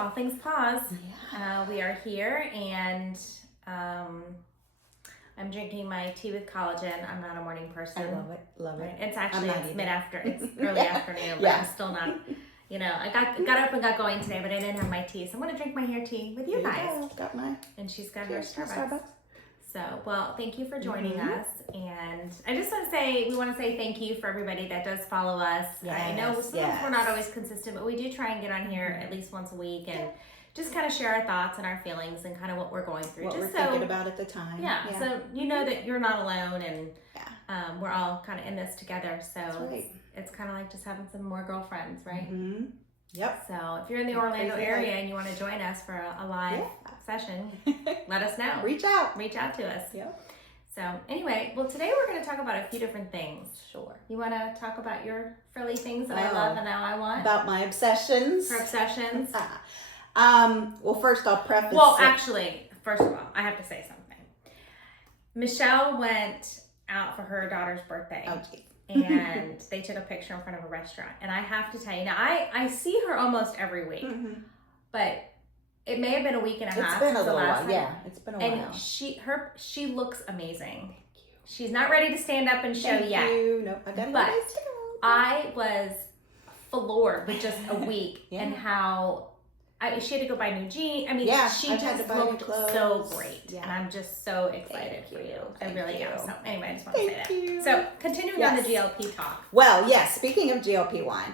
to All Things Pause. Yeah. We are here, and I'm drinking my tea with collagen. I'm not a morning person. I love it. Love it. It's actually it's early Yeah. afternoon, but I'm still not. I got up and got going today, but I didn't have my tea, so I'm gonna drink my hair tea with you guys. Go. Got mine. And she's got her Starbucks. So, well, thank you for joining us. And I just want to say thank you for everybody that does follow us. Yes, I know sometimes we're not always consistent, but we do try and get on here at least once a week and just kind of share our thoughts and our feelings and kind of what we're going through. What just we're thinking about at the time. Yeah, so you know that you're not alone, and we're all kind of in this together. So it's kind of like just having some more girlfriends, right? Mm-hmm. Yep. So if you're in the Orlando area and you want to join us for a live session, let us know. Reach out to us. Yep. So anyway, well, today we're going to talk about a few different things. Sure. You want to talk about your frilly things that I love and now I want? About my obsessions. Her obsessions? Well, first I'll preface. Well, actually, first of all, I have to say something. Michelle went out for her daughter's birthday. Oh, geez. And they took a picture in front of a restaurant. And I have to tell you, now I see her almost every week, but it may have been a week and a half. It's been a little while. Time. Yeah, it's been a while. And she looks amazing. Thank you. She's not ready to stand up and show yet. Thank you. Nope, I got it. But I was floored with just a week and how she had to go buy new jeans. I mean, she just looked so great. Yeah. And I'm just so excited for you. I really am. So anyway, I just want to say that. You. So continuing on the GLP talk. Well, yes, speaking of GLP-1,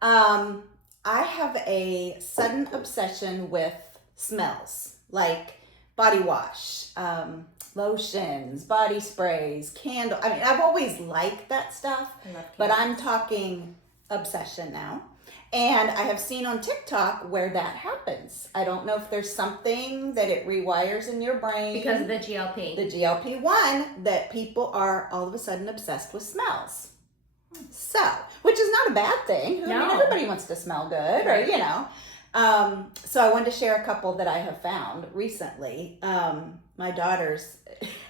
I have a sudden obsession with smells, like body wash, lotions, body sprays, candle. I mean, I've always liked that stuff, but I'm talking obsession now. And I have seen on TikTok where that happens. I don't know if there's something that it rewires in your brain. Because of the GLP. The GLP-1, that people are all of a sudden obsessed with smells. So, which is not a bad thing. No. I mean, everybody wants to smell good, or, you know. So I wanted to share a couple that I have found recently. My daughters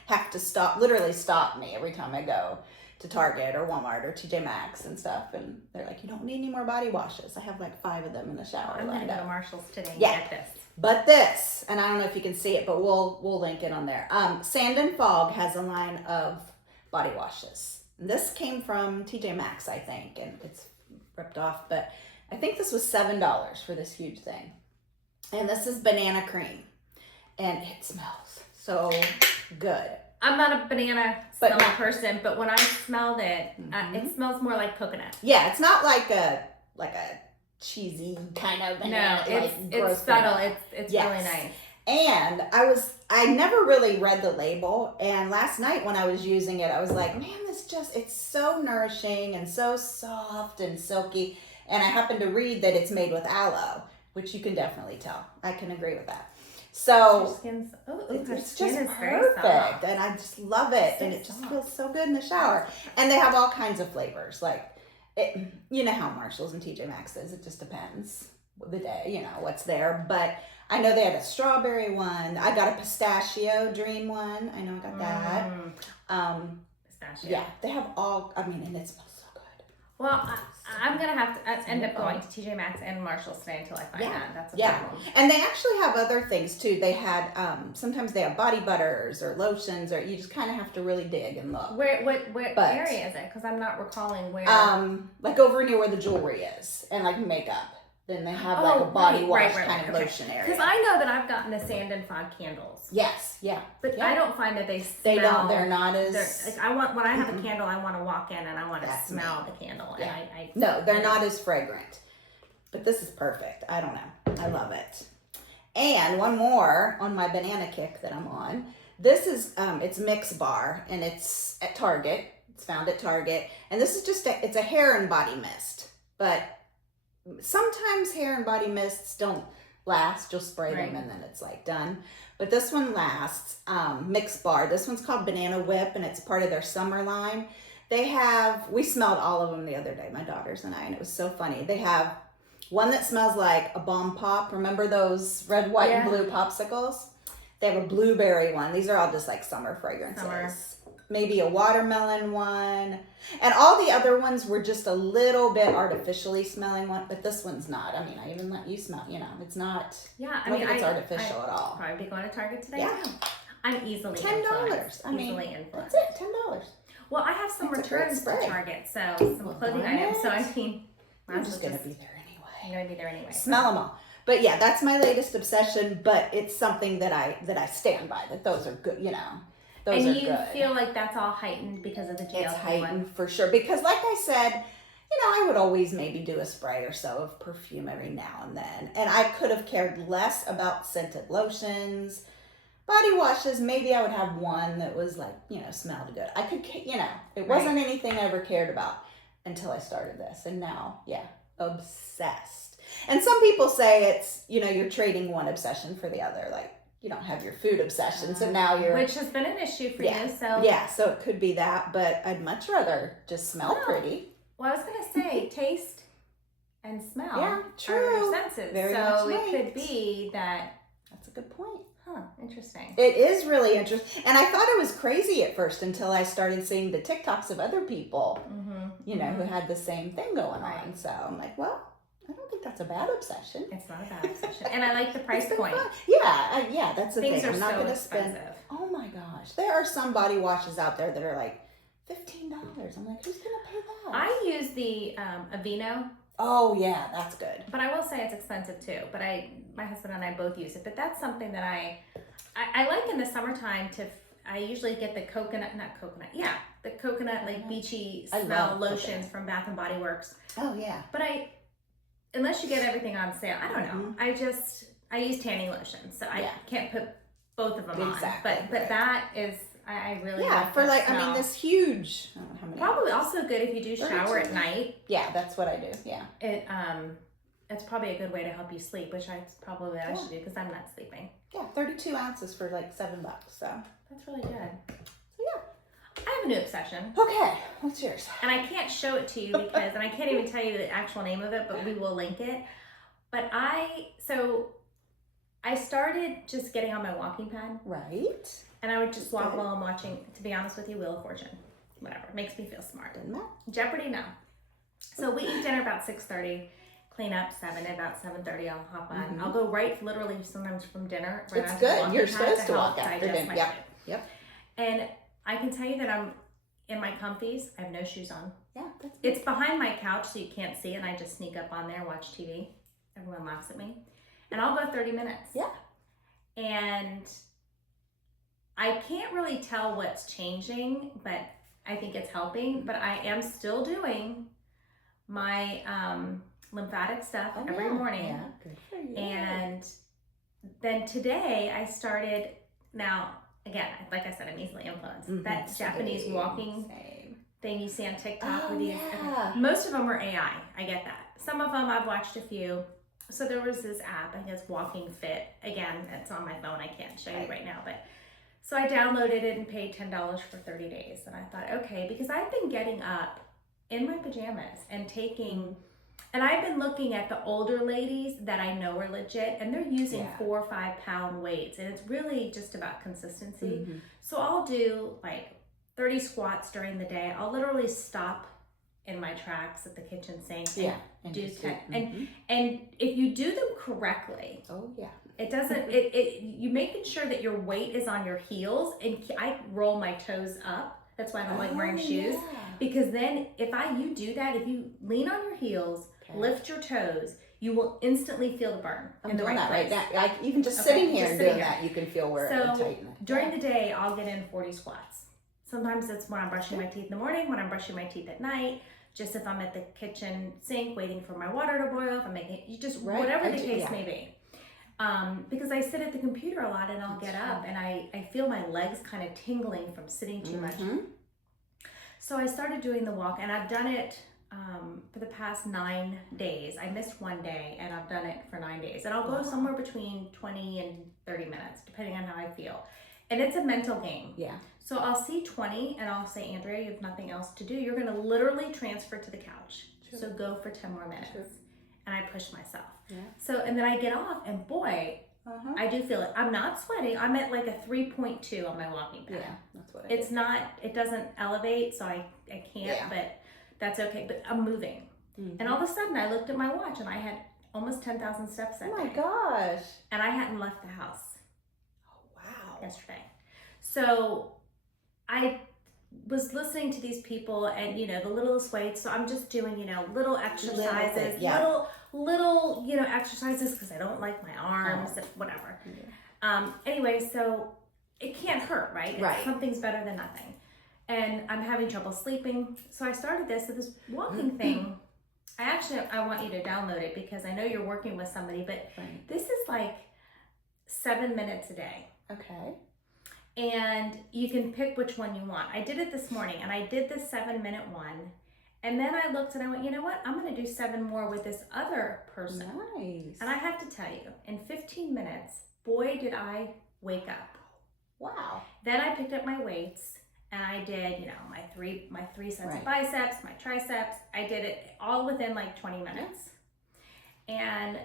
have to literally stop me every time I go to Target or Walmart or TJ Maxx and stuff, and they're like, "You don't need any more body washes." I have like 5 of them in the shower. I'm gonna go to Marshall's today and get this. But this, and I don't know if you can see it, but we'll link it on there. Sand and Fog has a line of body washes. And this came from TJ Maxx, I think, and it's ripped off, but I think this was $7 for this huge thing. And this is banana cream, and it smells so good. I'm not a banana smelling person, but when I smelled it, it smells more like coconut. Yeah, it's not like a cheesy kind of banana. No, it's subtle. It's really nice. And I never really read the label, and last night when I was using it, I was like, man, it's so nourishing and so soft and silky. And I happened to read that it's made with aloe, which you can definitely tell. I can agree with that. So it's just perfect, and I just love it, and it just feels so good in the shower. And they have all kinds of flavors, you know how Marshall's and TJ Maxx is. It just depends the day, you know what's there. But I know they had a strawberry one. I got a pistachio dream one. I know I got that. Pistachio. Yeah, they have all. I mean, and it smells so good. Well, I'm going to have to end up going to TJ Maxx and Marshall's today until I find that. That's a problem. And they actually have other things too. They had, sometimes they have body butters or lotions, or you just kind of have to really dig and look. What area is it? Because I'm not recalling where. Like over near where the jewelry is and like makeup. Then they have like a body wash kind of lotion area. Because I know that I've gotten the Sand and Fog candles. Yes, yeah. But I don't find that they smell. They don't. They're not as. When I have a candle, I want to walk in and I want to smell the candle. Yeah. And they're not as fragrant. But this is perfect. I don't know. I love it. And one more on my banana kick that I'm on. This is it's Mix Bar, and it's at Target. It's found at Target, and this is just it's a hair and body mist, but. Sometimes hair and body mists don't last. You'll spray them and then it's like done. But this one lasts. Mix Bar. This one's called Banana Whip, and it's part of their summer line. We smelled all of them the other day, my daughters and I, and it was so funny. They have one that smells like a bomb pop. Remember those red, white, and blue popsicles? They have a blueberry one. These are all just like summer fragrances. maybe a watermelon one. And all the other ones were just a little bit artificially smelling one, but this one's not. I mean, I even let you smell, it's not. Yeah, I don't think it's artificial at all. Probably be going to Target today. Yeah. I'm easily $10. influenced. I mean, influenced. that's it, $10. Well, I have some returns to Target, so some clothing items. So I mean, I'm just gonna be there anyway. You're gonna be there anyway. Smell them all. But yeah, that's my latest obsession. But it's something that I stand by. That those are good. Those are good. And you feel like that's all heightened because of the GLP-1? It's heightened for sure. Because like I said, I would always maybe do a spray or so of perfume every now and then, and I could have cared less about scented lotions. Body washes, maybe I would have one that was like, smelled good. I could, it wasn't anything I ever cared about until I started this. And now, obsessed. And some people say it's, you're trading one obsession for the other. Like, you don't have your food obsession, so now you're... Which has been an issue for you, so... Yeah, so it could be that, but I'd much rather just smell pretty. Well, I was going to say, taste and smell are your senses. Very so much it could be that... That's a good point. Huh, interesting. It is really interesting. And I thought it was crazy at first until I started seeing the TikToks of other people, who had the same thing going on. So I'm like, well, I don't think that's a bad obsession. It's not a bad obsession. And I like the price point. Yeah, that's the thing. Things are I'm not so going to expensive. spend. Oh my gosh. There are some body washes out there that are like $15. I'm like, who's going to pay that? I use the Aveeno. Oh yeah, that's good. But I will say it's expensive too. But my husband and I both use it. But that's something that I like in the summertime I usually get the the coconut like beachy smell lotions from Bath and Body Works. Oh yeah. But unless you get everything on sale, I don't know. I use tanning lotion, so I can't put both of them on. But that is I really like for this huge. I don't know how many. Probably also good if you do shower at night. Yeah, that's what I do. Yeah. It's probably a good way to help you sleep, which I should do because I'm not sleeping. Yeah, 32 ounces for like $7. So that's really good. So yeah. I have a new obsession. Okay, what's yours? And I can't show it to you because, and I can't even tell you the actual name of it, but we will link it. But I started just getting on my walking pad. Right. And I would just walk while I'm watching, to be honest with you, Wheel of Fortune. Whatever. Makes me feel smart. Doesn't matter. Jeopardy, no. So we eat dinner about 6:30. Clean up 7, about 7:30 I'll hop on. I'll go literally sometimes from dinner. It's good. You're supposed to walk after dinner. Yep. And I can tell you that I'm in my comfies. I have no shoes on. Yeah, that's good. It's behind my couch so you can't see, and I just sneak up on there, watch TV. Everyone laughs at me. And I'll go 30 minutes. Yeah. And I can't really tell what's changing, but I think it's helping. But I am still doing my lymphatic stuff every morning. Yeah, good for you. And then today I started, now again, like I said, I'm easily influenced. That Japanese walking thing you see on TikTok with these. Yeah. Most of them are AI. I get that. Some of them I've watched a few. So there was this app, I think it's Walking Fit. Again, it's on my phone. I can't show you right now, but so I downloaded it and paid $10 for 30 days. And I thought, okay, because I've been getting up in my pajamas and taking, and I've been looking at the older ladies that I know are legit, and they're using 4 or 5 pound weights, and it's really just about consistency. So I'll do like 30 squats during the day. I'll literally stop in my tracks at the kitchen sink and do 10. And if you do them correctly, it doesn't, you making sure that your weight is on your heels, and I roll my toes up. That's why I don't like wearing shoes, because then if you do that, if you lean on your heels, lift your toes, you will instantly feel the burn. I'm doing that right now. Like even just sitting here and doing that, you can feel where it tightens. During the day, I'll get in 40 squats. Sometimes it's when I'm brushing my teeth in the morning, when I'm brushing my teeth at night, just if I'm at the kitchen sink waiting for my water to boil, if I'm making whatever the case may be. Because I sit at the computer a lot, and I'll get up and I feel my legs kind of tingling from sitting too much. So I started doing the walk, and I've done it for the past 9 days. I missed one day, and I've done it for 9 days. And I'll go somewhere between 20 and 30 minutes, depending on how I feel. And it's a mental game. Yeah. So I'll see 20, and I'll say, Andrea, you have nothing else to do. You're going to literally transfer to the couch. So go for 10 more minutes. And I push myself. Yeah. So, and then I get off, and boy, I do feel it. I'm not sweating. I'm at like a 3.2 on my walking pad. Yeah, that's what it's not, it doesn't elevate, so I can't, but that's okay. But I'm moving. And all of a sudden I looked at my watch and I had almost 10,000 steps that day. Oh my gosh. And I hadn't left the house. Oh, wow. Yesterday. So I was listening to these people and, you know, the littlest weights. So I'm just doing, you know, little exercises, little, you know, exercises because I don't like my arms, whatever. Anyway, so it can't hurt, right? Something's better than nothing. And I'm having trouble sleeping. So I started this. So this walking thing, I want you to download it because I know you're working with somebody, but this is like 7 minutes a day. Okay. And you can pick which one you want. I did it this morning and I did the 7-minute one. And then I looked and I went, you know what? I'm going to do 7 more with this other person. Nice. And I have to tell you, in 15 minutes, boy, did I wake up. Wow. Then I picked up my weights and I did, you know, my three sets of biceps, my triceps. I did it all within like 20 minutes. And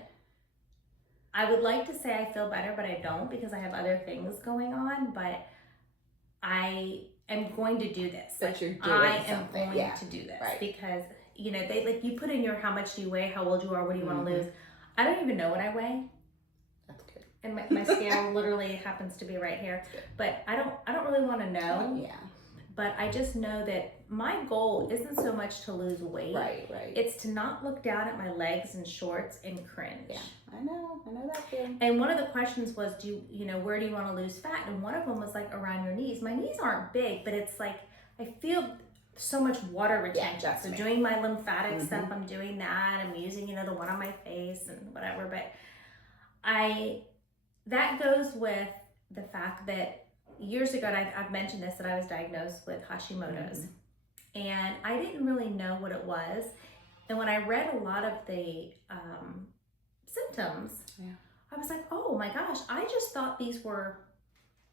I would like to say I feel better, but I don't because I have other things going on, but I am going to do this. But you're doing I something. am going to do this because, you know, they like you put in your how much do you weigh, how old you are, what do you want to lose. I don't even know what I weigh. That's good. And my scale literally happens to be right here. But I don't really want to know. Yeah. But I just know that my goal isn't so much to lose weight. Right. It's to not look down at my legs and shorts and cringe. Yeah, I know that feeling. And one of the questions was, where do you want to lose fat? And one of them was like around your knees. My knees aren't big, but it's like, I feel so much water retention. So doing my lymphatic stuff, I'm doing that. I'm using, you know, the one on my face and whatever. But that goes with the fact that years ago, and I've mentioned this, that I was diagnosed with Hashimoto's. And I didn't really know what it was. And when I read a lot of the symptoms, I was like, oh my gosh, I just thought these were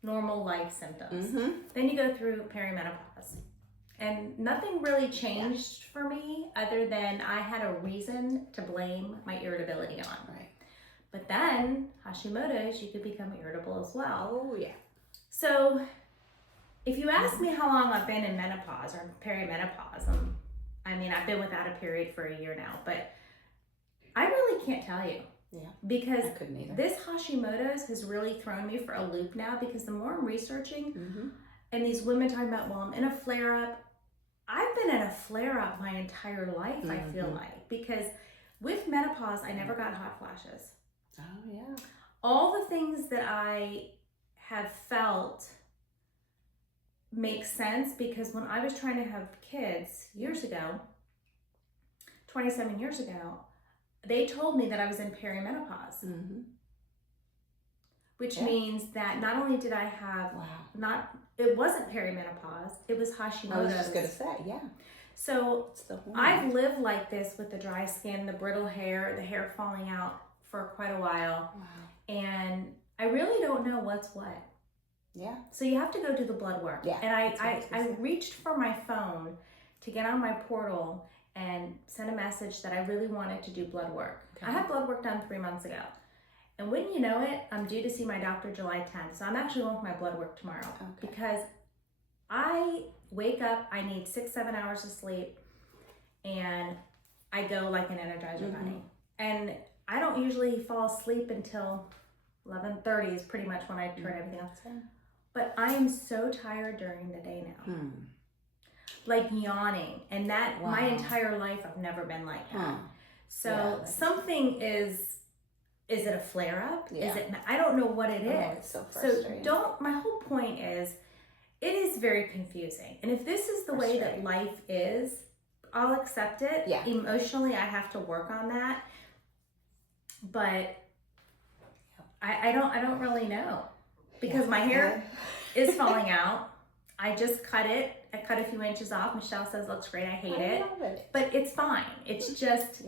normal life symptoms. Then you go through perimenopause. And nothing really changed for me other than I had a reason to blame my irritability on. But then Hashimoto's, you could become irritable as well. Oh, yeah. So if you ask me how long I've been in menopause or perimenopause, I mean, I've been without a period for a year now, but I really can't tell you. Yeah. Because I couldn't either. This Hashimoto's has really thrown me for a loop now because the more I'm researching and these women talking about, well, I'm in a flare-up. I've been in a flare-up my entire life, I feel like, because with menopause, I never got hot flashes. Oh, yeah. All the things that I have felt make sense because when I was trying to have kids years ago, 27 years ago, they told me that I was in perimenopause. Which means that not only did I have, it wasn't perimenopause, it was Hashimoto's. I was just going to say, So I've lived like this with the dry skin, the brittle hair, the hair falling out for quite a while. And I really don't know what's what. So you have to go do the blood work. And I reached for my phone to get on my portal and send a message that I really wanted to do blood work. I had blood work done 3 months ago. And wouldn't you know it, I'm due to see my doctor July 10th. So I'm actually going for my blood work tomorrow. Because I wake up, I need 6-7 hours of sleep, and I go like an Energizer bunny. And I don't usually fall asleep until 11:30 is pretty much when I turn everything off. But I am so tired during the day now. Like yawning. And that, my entire life, I've never been like that. So something is it a flare-up? Is it? I don't know what it is. It's so frustrating. My whole point is, it is very confusing. And if this is the way that life is, I'll accept it. Emotionally, I have to work on that. But I don't really know. Because my hair is falling out. I just cut it. I cut a few inches off. Michelle says it looks great. I hate it. Love it. But it's fine. It's just,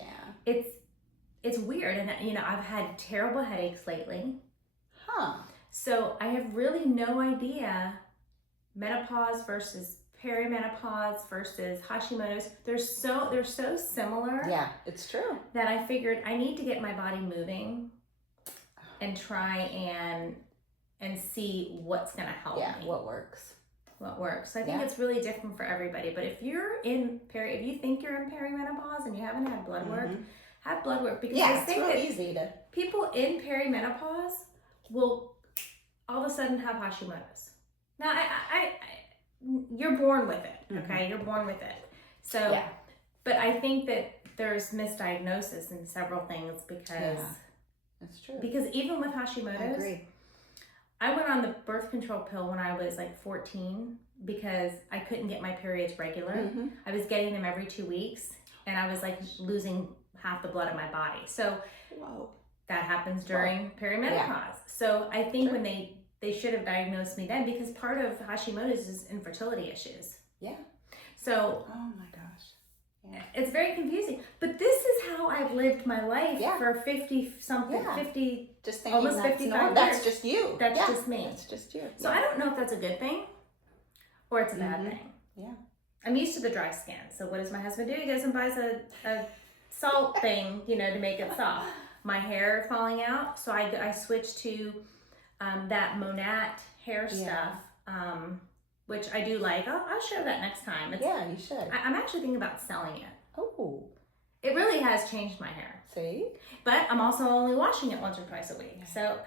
it's weird. And, you know, I've had terrible headaches lately. So I have really no idea menopause versus perimenopause versus Hashimoto's. They're so similar. It's true. That I figured I need to get my body moving. and try and see what's going to help me. What works. I think it's really different for everybody. But if you think you're in perimenopause and you haven't had blood work, have blood work, because it's real easy to. People in perimenopause will all of a sudden have Hashimoto's. Now, you're born with it, okay? You're born with it. So, but I think that there's misdiagnosis in several things because that's true. Because even with Hashimoto's, I agree. I went on the birth control pill when I was like 14 because I couldn't get my periods regular. I was getting them every 2 weeks, and I was like losing half the blood in my body. So that happens during perimenopause. So I think when they should have diagnosed me then, because part of Hashimoto's is infertility issues. Yeah. So. Oh my gosh. Yeah. It's very confusing. But this is how I've lived my life for 50-something, 50, just almost 55 years. That's just you. That's just me. That's just you. So I don't know if that's a good thing or it's a bad thing. Yeah. I'm used to the dry skin. So what does my husband do? He goes and buys a salt thing, to make it soft. My hair falling out. So I switched to that Monat hair stuff. Which I do like. I'll share that next time. You should. I'm actually thinking about selling it. Oh. It really has changed my hair. See? But I'm also only washing it once or twice a week. So,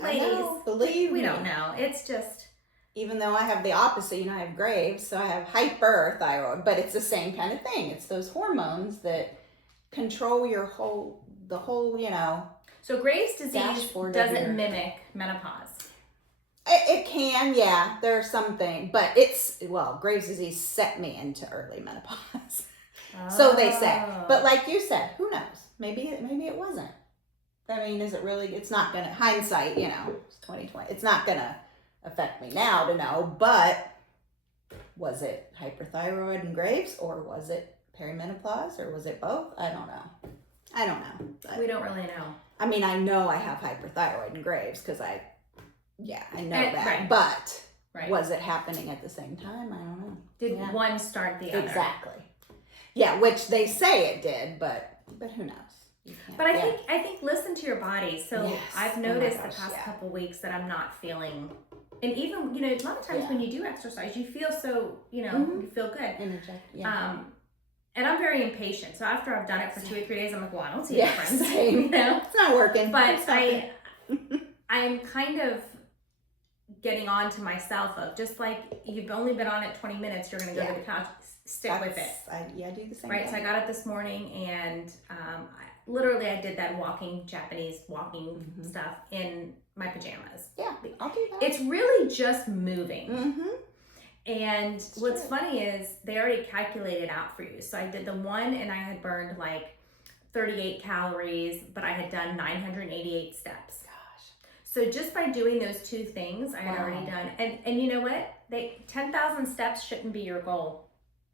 ladies, believe we me. don't know. It's just... Even though I have the opposite, I have Graves, so I have hyperthyroid, but it's the same kind of thing. It's those hormones that control the whole. So Graves' disease doesn't mimic menopause. It can, there's something, but Graves' disease set me into early menopause. So they say. But like you said, who knows? Maybe it wasn't. I mean, is it really, it's not going to, hindsight, it's 2020. It's not going to affect me now to know, but was it hyperthyroid and Graves, or was it perimenopause, or was it both? I don't know. We don't really know. I mean, I know I have hyperthyroid and Graves because I know that. Right. But was it happening at the same time? I don't know. Did one start the other? Exactly. Yeah, which they say it did, but who knows? But I think listen to your body. So I've noticed the past couple weeks that I'm not feeling, and even a lot of times when you do exercise, you feel so you feel good. Energetic. Yeah. And I'm very impatient. So after I've done it for 2 or 3 days, I'm like, well, I don't see a difference. Same. It's not working. But I'm kind of getting on to myself of just like, you've only been on it 20 minutes, you're going to go to the couch, stick with it. I do the same thing. So I got up this morning and I did that Japanese walking stuff in my pajamas. Yeah, I'll do that. It's really just moving. And what's funny is they already calculated out for you. So I did the one and I had burned like 38 calories, but I had done 988 steps. So just by doing those two things, I had already done. And you know what? 10,000 steps shouldn't be your goal.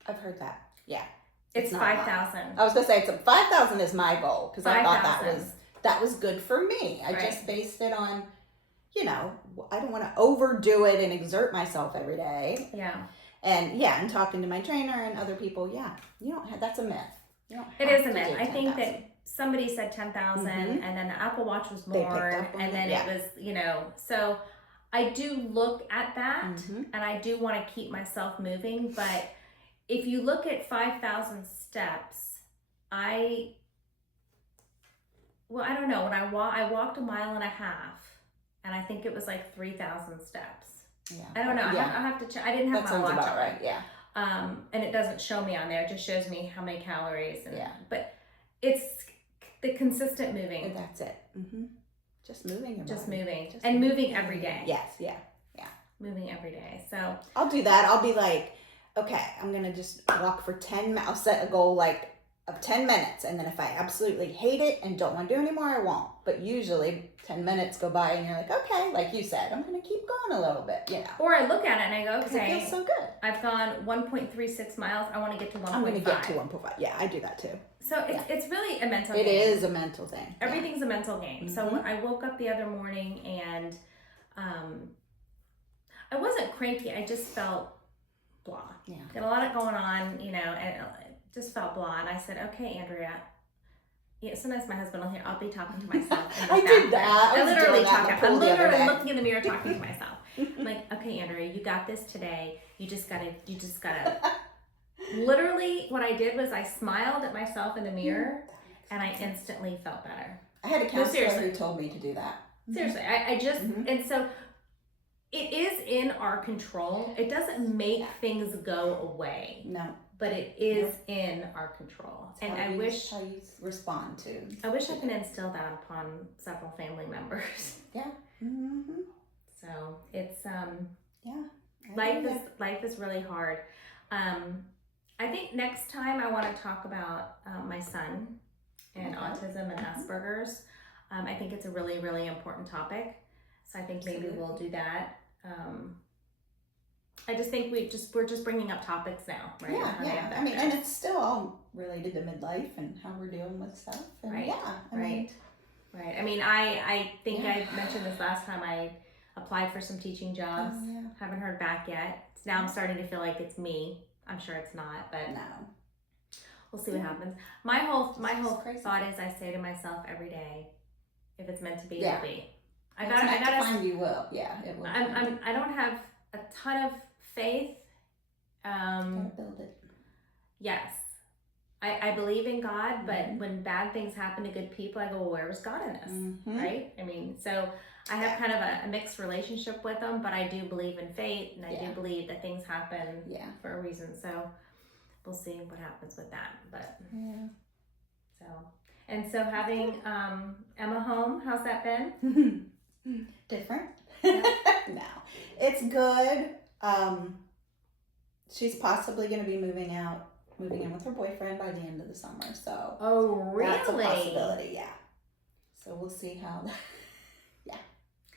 I've heard that. Yeah. It's 5,000. I was going to say 5,000 is my goal because I thought that was good for me. I just based it on, I don't want to overdo it and exert myself every day. Yeah. And talking to my trainer and other people, you don't have, that's a myth. It is a myth. I think that somebody said 10,000 and then the Apple Watch was more and then it was, so I do look at that and I do want to keep myself moving. But if you look at 5,000 steps, I don't know. When I walked 1.5 miles and I think it was like 3,000 steps. Yeah. I don't know. I have to check. I didn't have my watch on. Right. Yeah. And it doesn't show me on there. It just shows me how many calories. But it's the consistent moving. And that's it. Just moving. And moving every day. Yes. Yeah. Moving every day. So I'll do that. I'll be like, okay, I'm going to just walk for 10 minutes. I'll set a goal of 10 minutes. And then if I absolutely hate it and don't want to do anymore, I won't. But usually 10 minutes go by and you're like, okay, like you said, I'm going to keep going a little bit, Or I look at it and I go, okay. It feels so good. I've gone 1.36 miles. I want to get to 1.5. I'm going to get to 1.5. Yeah, I do that too. So it's really a mental game. It is a mental thing. Everything's a mental game. So when I woke up the other morning and I wasn't cranky. I just felt blah. Yeah. Got a lot going on, and it just felt blah. And I said, okay, Andrea, sometimes my husband will hear, I'll be talking to myself. In the I did that. I literally I'm literally day. looking in the mirror talking to myself. I'm like, okay, Andrea, you got this today. You just gotta. Literally, what I did was I smiled at myself in the mirror, and I instantly felt better. I had a counselor who told me to do that. Seriously, I just, and so it is in our control. It doesn't make things go away. No. But it is in our control. It's and I wish how you respond to. I wish I could instill that upon several family members. Yeah. So it's yeah. Life is really hard. I think next time I want to talk about my son and autism and Asperger's. I think it's a really, really important topic. So I think maybe we'll do that. I just think we're just bringing up topics now, right? Yeah. I mean, and it's still all related to midlife and how we're dealing with stuff. And right. Right. I mean, I think I mentioned this last time. I applied for some teaching jobs. Oh, yeah. Haven't heard back yet. So now I'm starting to feel like it's me. I'm sure it's not, but no. We'll see what happens. My whole thought is I say to myself every day, if it's meant to be, it'll be. I gotta find you will. Yeah, it will. I don't have a ton of faith. Gotta build it. Yes. I believe in God, but when bad things happen to good people, I go, well, where was God in this? Right? I mean, so I have kind of a mixed relationship with him, but I do believe in fate, and I do believe that things happen for a reason. So we'll see what happens with that. But so having Emma home, how's that been? Different. No, it's good. She's possibly going to be moving in with her boyfriend by the end of the summer. So really? That's a possibility. Yeah. So we'll see how.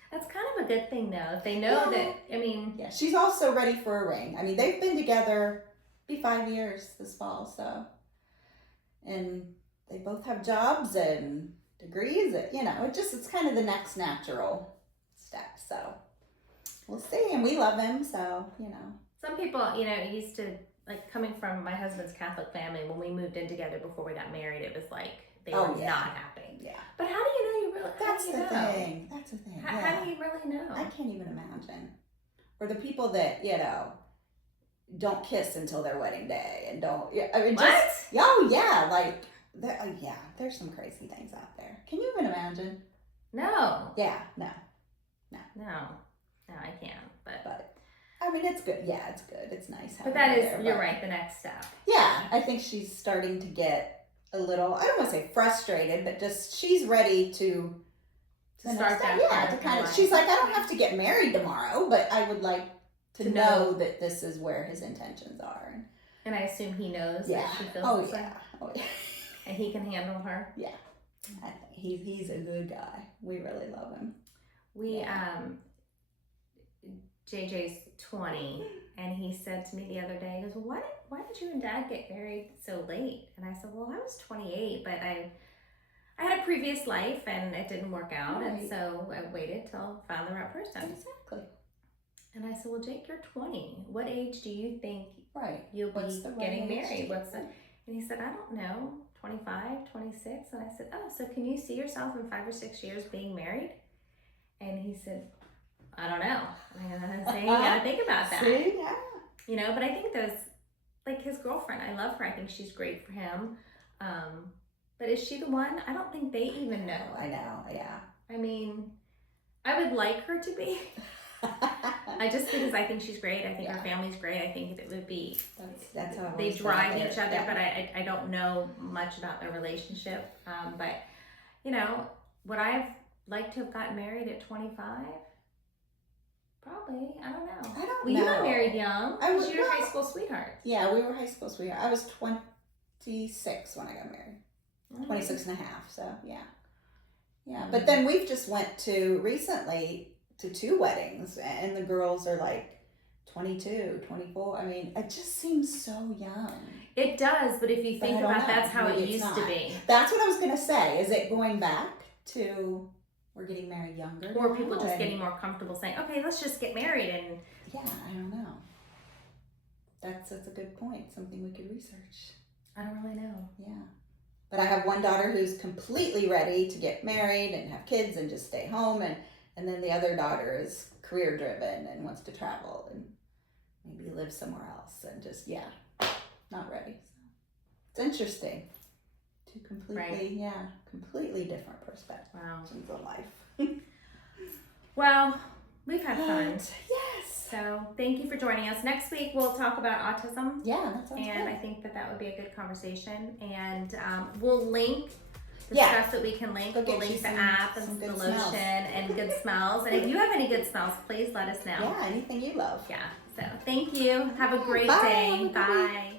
That's kind of a good thing, though. If they know that, I mean. Yeah, she's also ready for a ring. I mean, they've been together, be 5 years this fall, so. And they both have jobs and degrees. It's kind of the next natural step. So we'll see. And we love him, so. Some people, used to, like, coming from my husband's Catholic family, when we moved in together before we got married, it was like they were not happy. Yeah. But how do you know you really? That's the thing. That's the thing. How do you really know? I can't even imagine. Or the people that don't kiss until their wedding day and don't. I mean, what? Like there's some crazy things out there. Can you even imagine? No. Yeah. No, I can't. But I mean, it's good. Yeah, it's good. It's nice. But that is, you're right, the next step. Yeah, I think she's starting to get a little, I don't want to say frustrated, but just she's ready to start that. Yeah, to kind of, she's like, I don't have to get married tomorrow, but I would like to know that this is where his intentions are. And I assume he knows that she feels Oh, yeah. And he can handle her. Yeah. I think he's a good guy. We really love him. JJ's 20, and he said to me the other day, he goes, well, why did you and Dad get married so late? And I said, well, I was 28, but I had a previous life and it didn't work out, and so I waited till I found the right person. Exactly. And I said, well, Jake, you're 20. What age do you think you'll be right getting married? And he said, I don't know, 25, 26. And I said, oh, so can you see yourself in 5 or 6 years being married? And he said, I don't know. You gotta think about that. See? Yeah. But I think those, like his girlfriend, I love her. I think she's great for him. But is she the one? I don't think they even know. I know, yeah. I mean, I would like her to be. I just because I think she's great. I think her family's great. I think it would be. That's how they drive each other, but I don't know much about their relationship. But would I have liked to have gotten married at 25? Probably. I don't know. Well, you got married young. I was your high school sweetheart. Yeah, we were high school sweethearts. I was 26 when I got married. 26 and a half. So yeah. Yeah. But then we've just went recently to 2 weddings, and the girls are like 22, 24. I mean, it just seems so young. It does, but if you think about that's how it used to be. That's what I was going to say. Is it going back to we're getting married younger? Or people just getting more comfortable saying, okay, let's just get married and... Yeah, I don't know. That's a good point. Something we could research. I don't really know. Yeah. But I have one daughter who's completely ready to get married and have kids and just stay home. And then the other daughter is career driven and wants to travel and maybe live somewhere else and just, not ready. So it's interesting. Two completely, completely different perspectives of life. Well, we've had fun. Yes. So thank you for joining us. Next week we'll talk about autism. Yeah, that sounds And good. I think that would be a good conversation. And we'll link the stuff that we can link. We'll link the app and the lotion and good smells. And if you have any good smells, please let us know. Yeah, anything you love. Yeah. So thank you. Have a great day. Bye.